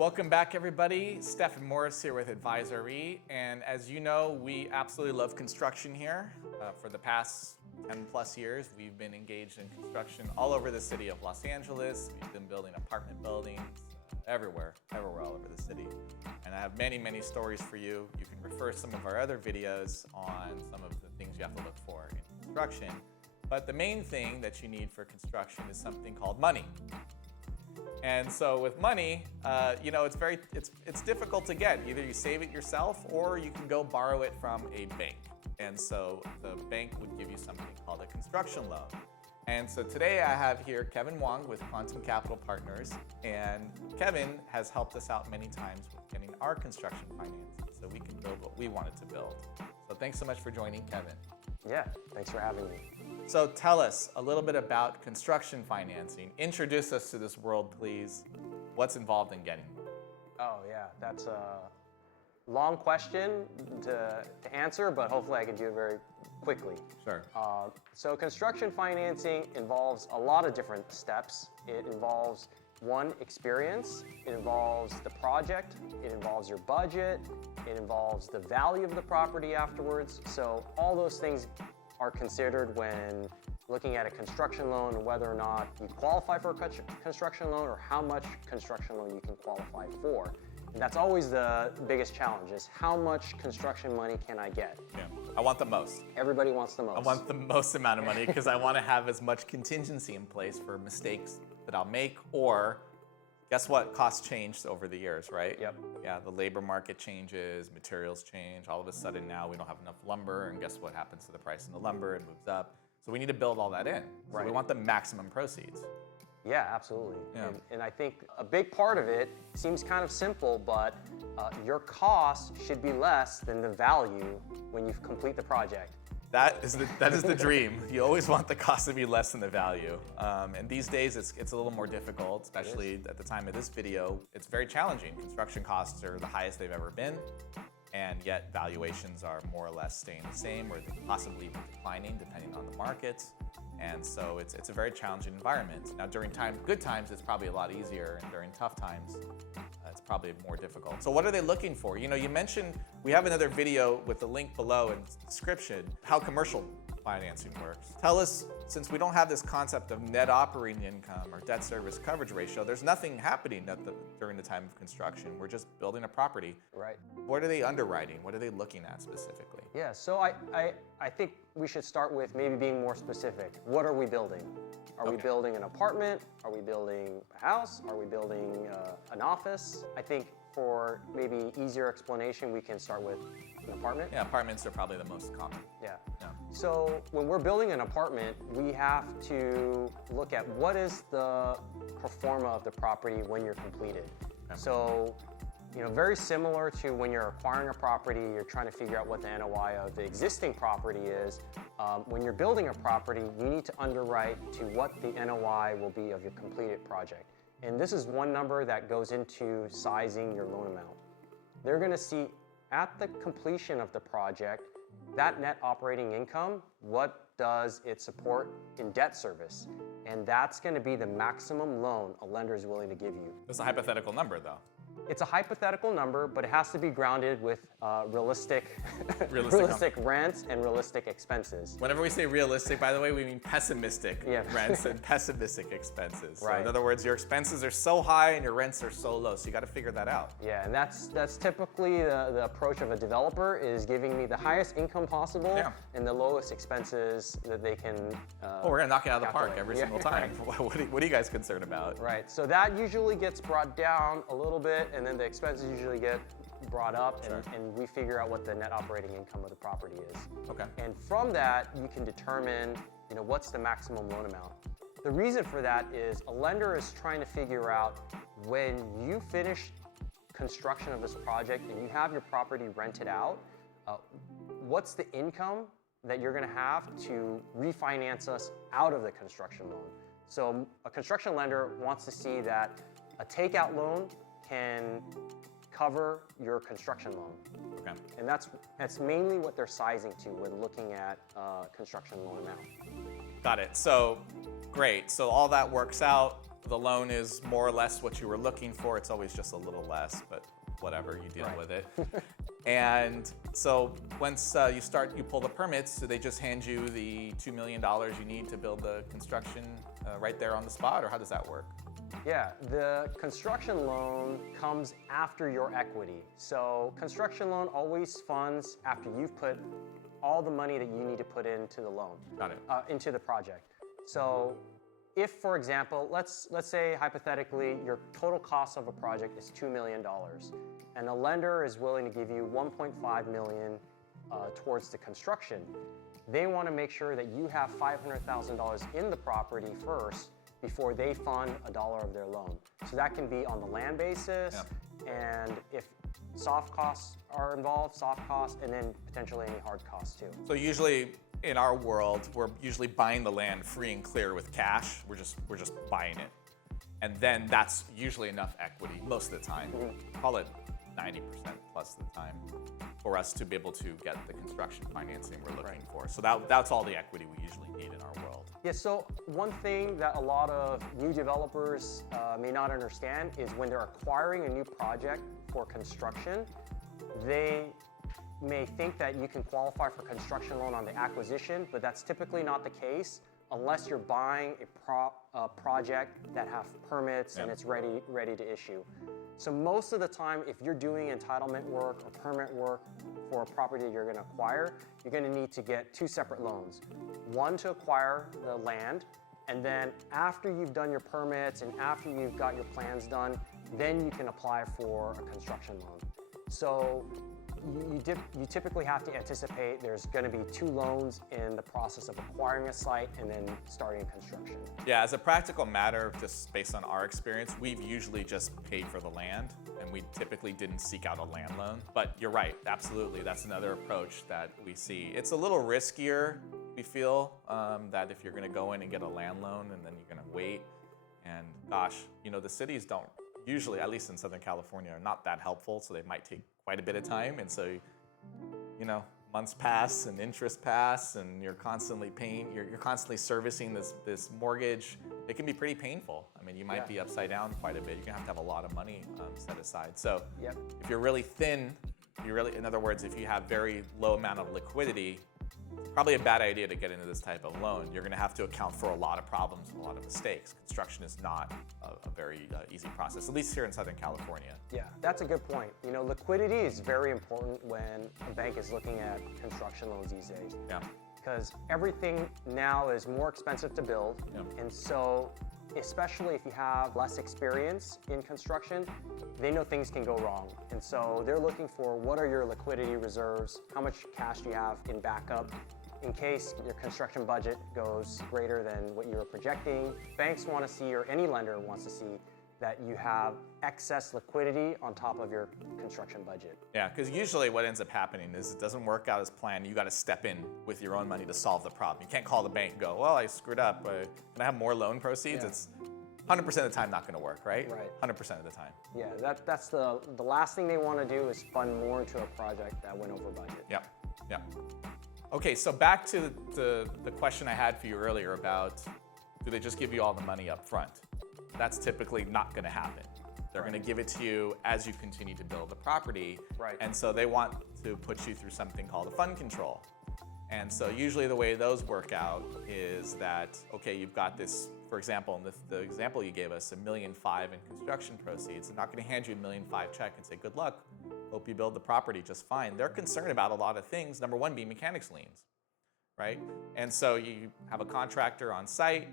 Welcome back, everybody. Stephen Morris here with Advisory, and as you know, we absolutely love construction here. For the past 10 plus years, we've been engaged in construction all over the city of Los Angeles. We've been building apartment buildings everywhere all over the city. And I have many stories for you. You can refer some of our other videos on some of the things you have to look for in construction. But the main thing that you need for construction is something called money. And so with money, it's difficult to get. Either you save it yourself or you can go borrow it from a bank. And so the bank would give you something called a construction loan. And so today I have here Kevin Wong with Quantum Capital Partners. And Kevin has helped us out many times with getting our construction financing so we can build what we wanted to build. So thanks so much for joining, Kevin. Yeah, thanks for having me. So tell us a little bit about construction financing. Introduce us to this world, please. What's involved in getting it? Oh yeah, that's a long question to answer, but hopefully I can do it very quickly. Sure. So construction financing involves a lot of different steps. It involves one, experience. It involves the project. It involves your budget. It involves the value of the property afterwards. So all those things are considered when looking at a construction loan and whether or not you qualify for a construction loan or how much construction loan you can qualify for. And that's always the biggest challenge is how much construction money can I get? Yeah, I want the most. Everybody wants the most. I want the most amount of money because I want to have as much contingency in place for mistakes that I'll make, or guess what? Costs changed over the years, right? Yep. Yeah, the labor market changes, materials change. All of a sudden now we don't have enough lumber, and guess what happens to the price of the lumber? It moves up. So we need to build all that in. So Right. we want the maximum proceeds. Yeah, absolutely. Yeah. And I think a big part of it seems kind of simple, but your cost should be less than the value when you complete the project. That is the dream. You always want the cost to be less than the value. And these days it's a little more difficult, especially at the time of this video. It's very challenging. Construction costs are the highest they've ever been, and yet valuations are more or less staying the same or possibly even declining depending on the markets. And so it's a very challenging environment. Now during good times, it's probably a lot easier, and during tough times, it's probably more difficult. So what are they looking for? You know, you mentioned, we have another video with the link below in the description, how commercial financing works. Tell us, since we don't have this concept of net operating income or debt service coverage ratio, there's nothing happening during the time of construction. We're just building a property. Right. What are they underwriting? What are they looking at specifically? Yeah, so I think we should start with maybe being more specific. What are we building? Are we building an apartment? Are we building a house? Are we building an office? I think for maybe easier explanation, we can start with an apartment. Yeah, apartments are probably the most common. Yeah. So when we're building an apartment, we have to look at what is the pro forma of the property when you're completed. Okay. So, very similar to when you're acquiring a property, you're trying to figure out what the NOI of the existing property is. When you're building a property, you need to underwrite to what the NOI will be of your completed project. And this is one number that goes into sizing your loan amount. They're going to see at the completion of the project, that net operating income, what does it support in debt service? And that's going to be the maximum loan a lender is willing to give you. It's a hypothetical number, though. It's a hypothetical number, but it has to be grounded with realistic rents and realistic expenses. Whenever we say realistic, by the way, we mean pessimistic rents and pessimistic expenses. Right. So in other words, your expenses are so high and your rents are so low, so you got to figure that out. Yeah, and that's typically the approach of a developer, is giving me the highest income possible and the lowest expenses that they can we're going to knock it out of the park every Yeah. single time. What are you guys concerned about? Right, so that usually gets brought down a little bit, and then the expenses usually get brought up, and we figure out what the net operating income of the property is. Okay. And from that, you can determine, what's the maximum loan amount. The reason for that is a lender is trying to figure out, when you finish construction of this project and you have your property rented out, what's the income that you're going to have to refinance us out of the construction loan. So a construction lender wants to see that a takeout loan can cover your construction loan. Okay. And that's mainly what they're sizing to when looking at construction loan amount. Got it. So great. So all that works out. the loan is more or less what you were looking for. It's always just a little less, but whatever, you deal with it. And so once you pull the permits, do they just hand you the $2 million you need to build the construction right there on the spot, or how does that work? Yeah, the construction loan comes after your equity. So construction loan always funds after you've put all the money that you need to put into the loan. Got it. Into the project. So if, for example, let's say hypothetically your total cost of a project is $2 million and a lender is willing to give you $1.5 million towards the construction, they want to make sure that you have $500,000 in the property first before they fund a dollar of their loan. So that can be on the land basis, and if soft costs are involved, soft costs, and then potentially any hard costs too. So usually in our world, we're usually buying the land free and clear with cash. We're just buying it. And then that's usually enough equity most of the time. Call it 90% plus the time for us to be able to get the construction financing we're looking for. So that's all the equity we usually need in our world. Yeah, so one thing that a lot of new developers may not understand is when they're acquiring a new project for construction, they may think that you can qualify for construction loan on the acquisition, but that's typically not the case unless you're buying a project that have permits and it's ready to issue. So most of the time, if you're doing entitlement work or permit work for a property that you're going to acquire, you're going to need to get two separate loans. One to acquire the land, and then after you've done your permits and after you've got your plans done, then you can apply for a construction loan. So you typically have to anticipate there's going to be two loans in the process of acquiring a site and then starting construction. Yeah, as a practical matter, just based on our experience, we've usually just paid for the land, and we typically didn't seek out a land loan. But you're right, absolutely, that's another approach that we see. It's a little riskier, we feel, that if you're going to go in and get a land loan and then you're going to wait. And gosh, the cities don't usually, at least in Southern California, are not that helpful, so they might take quite a bit of time. And so, months pass and interest pass, and you're constantly paying, you're constantly servicing this mortgage. It can be pretty painful. I mean, you might be upside down quite a bit. You're gonna have a lot of money set aside. So if you're really thin, in other words, if you have very low amount of liquidity, probably a bad idea to get into this type of loan. You're going to have to account for a lot of problems and a lot of mistakes. Construction is not a very easy process, at least here in Southern California. Yeah, that's a good point. Liquidity is very important when a bank is looking at construction loans these days. Yeah. Because everything now is more expensive to build, and so especially if you have less experience in construction, they know things can go wrong. And so they're looking for what are your liquidity reserves, how much cash do you have in backup in case your construction budget goes greater than what you were projecting. Banks want to see, or any lender wants to see, that you have excess liquidity on top of your construction budget. Yeah, because usually what ends up happening is it doesn't work out as planned. You got to step in with your own money to solve the problem. You can't call the bank and go, well, I screwed up. Can I have more loan proceeds? It's 100% of the time not going to work, right? Right. 100% of the time. Yeah, that's the last thing they want to do is fund more into a project that went over budget. Yep. Okay, so back to the question I had for you earlier about, do they just give you all the money up front? That's typically not going to happen. They're going to give it to you as you continue to build the property. Right. And so they want to put you through something called a fund control. And so usually the way those work out is that, okay, you've got this, for example, in the example you gave us, $1.5 million in construction proceeds. They're not going to hand you $1.5 million check and say, good luck, hope you build the property just fine. They're concerned about a lot of things. Number one being mechanics liens, right? And so you have a contractor on site,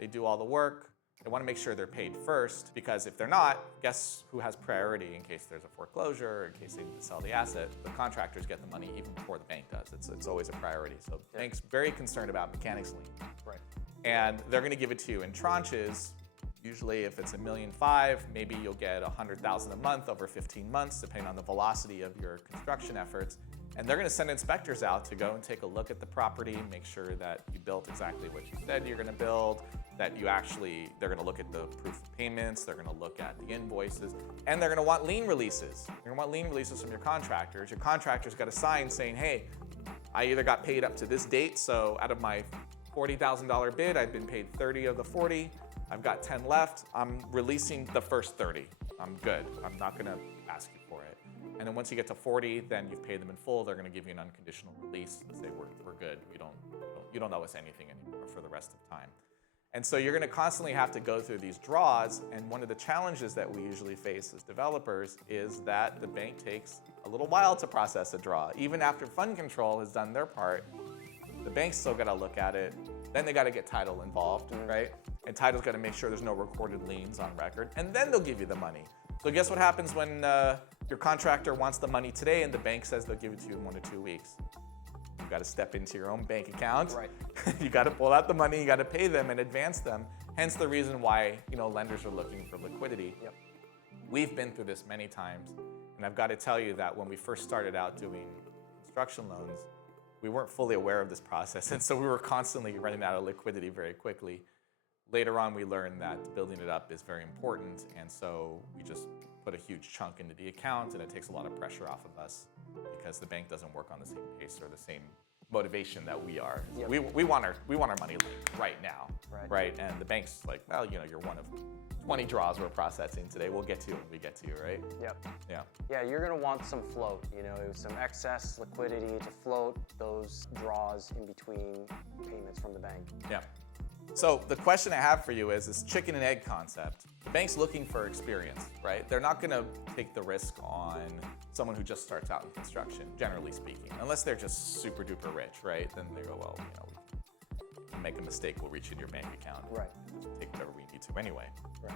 they do all the work. They want to make sure they're paid first, because if they're not, guess who has priority in case there's a foreclosure or in case they need to sell the asset? The contractors get the money even before the bank does. It's always a priority. So the bank's very concerned about mechanics lien. Right. And they're going to give it to you in tranches. Usually if it's $1.5 million, maybe you'll get $100,000 a month over 15 months, depending on the velocity of your construction efforts. And they're going to send inspectors out to go and take a look at the property, make sure that you built exactly what you said you're going to build, that they're going to look at the proof of payments, they're going to look at the invoices, and they're going to want lien releases. They're going to want lien releases from your contractors. Your contractor's got a sign saying, hey, I either got paid up to this date, so out of my $40,000 bid, I've been paid 30 of the 40. I've got 10 left. I'm releasing the first 30. I'm good. I'm not going to ask you for it. And then once you get to 40, then you've paid them in full. They're going to give you an unconditional release and say, we're good. You don't owe us anything anymore for the rest of the time. And so you're going to constantly have to go through these draws. And one of the challenges that we usually face as developers is that the bank takes a little while to process a draw. Even after fund control has done their part, the bank's still got to look at it. Then they got to get title involved, right? And title's got to make sure there's no recorded liens on record. And then they'll give you the money. So guess what happens when your contractor wants the money today and the bank says they'll give it to you in 1 to 2 weeks? You've got to step into your own bank account. Right. You got to pull out the money, you got to pay them and advance them. Hence the reason why, lenders are looking for liquidity. Yep. We've been through this many times, and I've got to tell you that when we first started out doing construction loans, we weren't fully aware of this process, and so we were constantly running out of liquidity very quickly. Later on, we learned that building it up is very important, and so we just put a huge chunk into the account, and it takes a lot of pressure off of us because the bank doesn't work on the same pace or the same motivation that we are. Yep. We want our money right now, right? And the bank's like, well, you're one of 20 draws we're processing today. We'll get to you when we get to you, right? Yep. Yeah. Yeah, you're gonna want some float, some excess liquidity to float those draws in between payments from the bank. Yeah. So the question I have for you is this chicken and egg concept. The bank's looking for experience, right? They're not gonna take the risk on someone who just starts out in construction, generally speaking, unless they're just super duper rich, right? Then they go, well, we can make a mistake, we'll reach in your bank account. Right. Just take whatever we need to anyway. Right.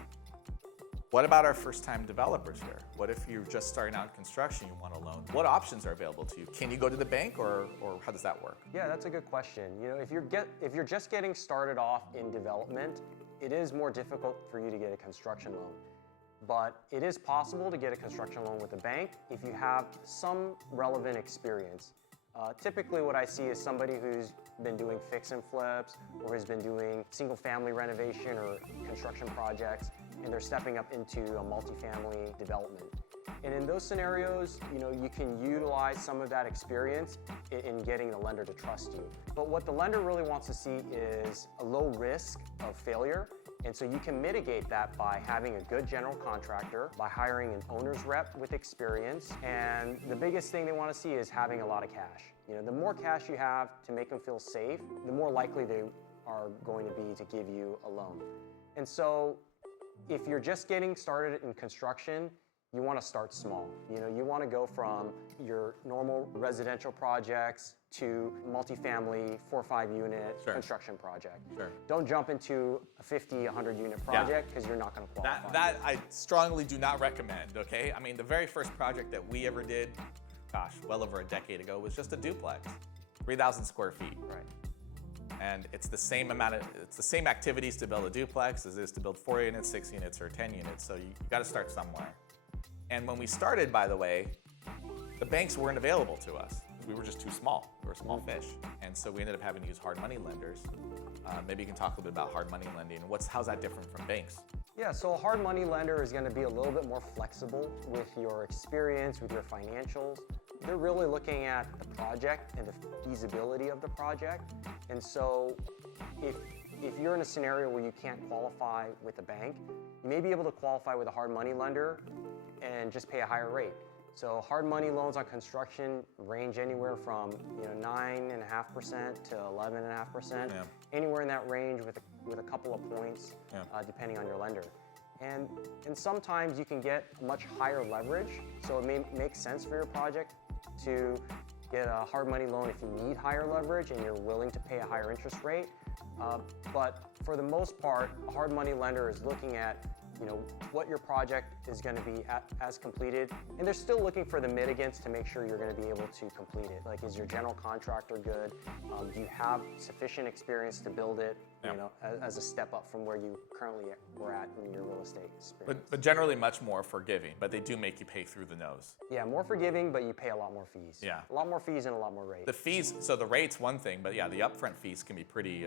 What about our first-time developers here? What if you're just starting out in construction, you want a loan? What options are available to you? Can you go to the bank, or how does that work? Yeah, that's a good question. If you're just getting started off in development, it is more difficult for you to get a construction loan. But it is possible to get a construction loan with a bank if you have some relevant experience. Typically what I see is somebody who's been doing fix and flips or has been doing single-family renovation or construction projects, and they're stepping up into a multifamily development. And in those scenarios, you can utilize some of that experience in getting the lender to trust you. But what the lender really wants to see is a low risk of failure. And so you can mitigate that by having a good general contractor, by hiring an owner's rep with experience. And the biggest thing they want to see is having a lot of cash. The more cash you have to make them feel safe, the more likely they are going to be to give you a loan. And so if you're just getting started in construction, you want to start small. You want to go from your normal residential projects to multifamily 4 or 5 unit construction project. Sure. Don't jump into a 50, 100 unit project because you're not going to qualify. That I strongly do not recommend, okay? I mean, the very first project that we ever did, gosh, well over a decade ago, was just a duplex, 3,000 square feet. Right. And it's the same activities to build a duplex as it is to build 4 units, 6 units, or 10 units. So you got to start somewhere. And when we started, by the way, the banks weren't available to us. We were just too small. We were small fish. And so we ended up having to use hard money lenders. Maybe you can talk a little bit about hard money lending. How's that different from banks? Yeah, so a hard money lender is going to be a little bit more flexible with your experience, with your financials. They're really looking at the project and the feasibility of the project. And so if you're in a scenario where you can't qualify with a bank, you may be able to qualify with a hard money lender and just pay a higher rate. So hard money loans on construction range anywhere from 9.5% to 11.5%, anywhere in that range with a couple of points, depending on your lender. And sometimes you can get much higher leverage, so it may make sense for your project to get a hard money loan if you need higher leverage and you're willing to pay a higher interest rate. But for the most part, a hard money lender is looking at what your project is going to be as completed, and they're still looking for the mitigants to make sure you're going to be able to complete it. Like, is your general contractor good? Do you have sufficient experience to build it? As a step up from where you currently were at in your real estate experience. But generally much more forgiving, but they do make you pay through the nose. Yeah, more forgiving, but you pay a lot more fees. Yeah. A lot more fees and a lot more rate. The fees, so the rate's one thing, but yeah, the upfront fees can be pretty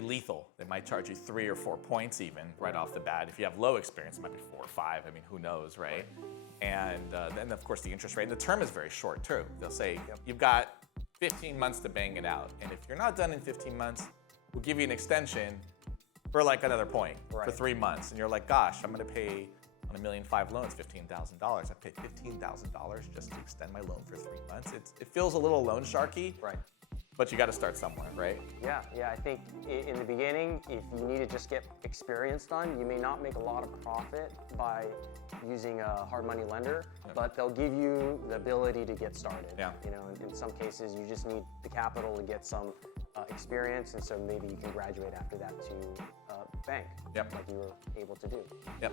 lethal. They might charge you 3 or 4 points even right off the bat. If you have low experience, it might be 4 or 5. I mean, who knows, right? And then of course the interest rate, the term is very short too. They'll say, you've got 15 months to bang it out. And if you're not done in 15 months, we'll give you an extension for like another point for Right. 3 months. And you're like, gosh, I'm going to pay on $1.5 million loans $15,000. I paid $15,000 just to extend my loan for 3 months. It feels a little loan sharky, Right. but you got to start somewhere, right? Yeah, I think in the beginning, if you need to just get experience done, you may not make a lot of profit by using a hard money lender, but they'll give you the ability to get started. Yeah. You know, in some cases, you just need the capital to get some experience, and so maybe you can graduate after that to bank, Yep. like you were able to do. Yep.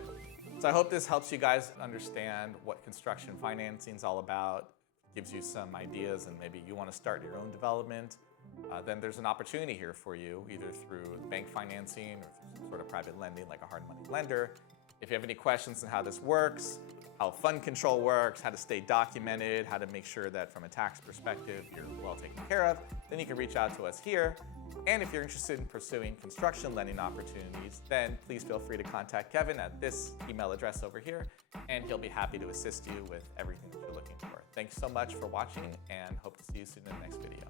So I hope this helps you guys understand what construction financing is all about, gives you some ideas, and maybe you want to start your own development. Then there's an opportunity here for you, either through bank financing or through some sort of private lending like a hard money lender. If you have any questions on how this works, how fund control works, how to stay documented, how to make sure that from a tax perspective you're well taken care of, then you can reach out to us here. And if you're interested in pursuing construction lending opportunities, then please feel free to contact Kevin at this email address over here, and he'll be happy to assist you with everything that you're looking for. Thanks so much for watching, and hope to see you soon in the next video.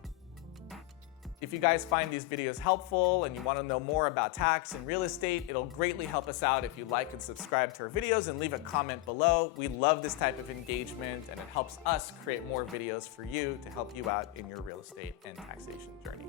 If you guys find these videos helpful and you want to know more about tax and real estate, it'll greatly help us out if you like and subscribe to our videos and leave a comment below. We love this type of engagement, and it helps us create more videos for you to help you out in your real estate and taxation journey.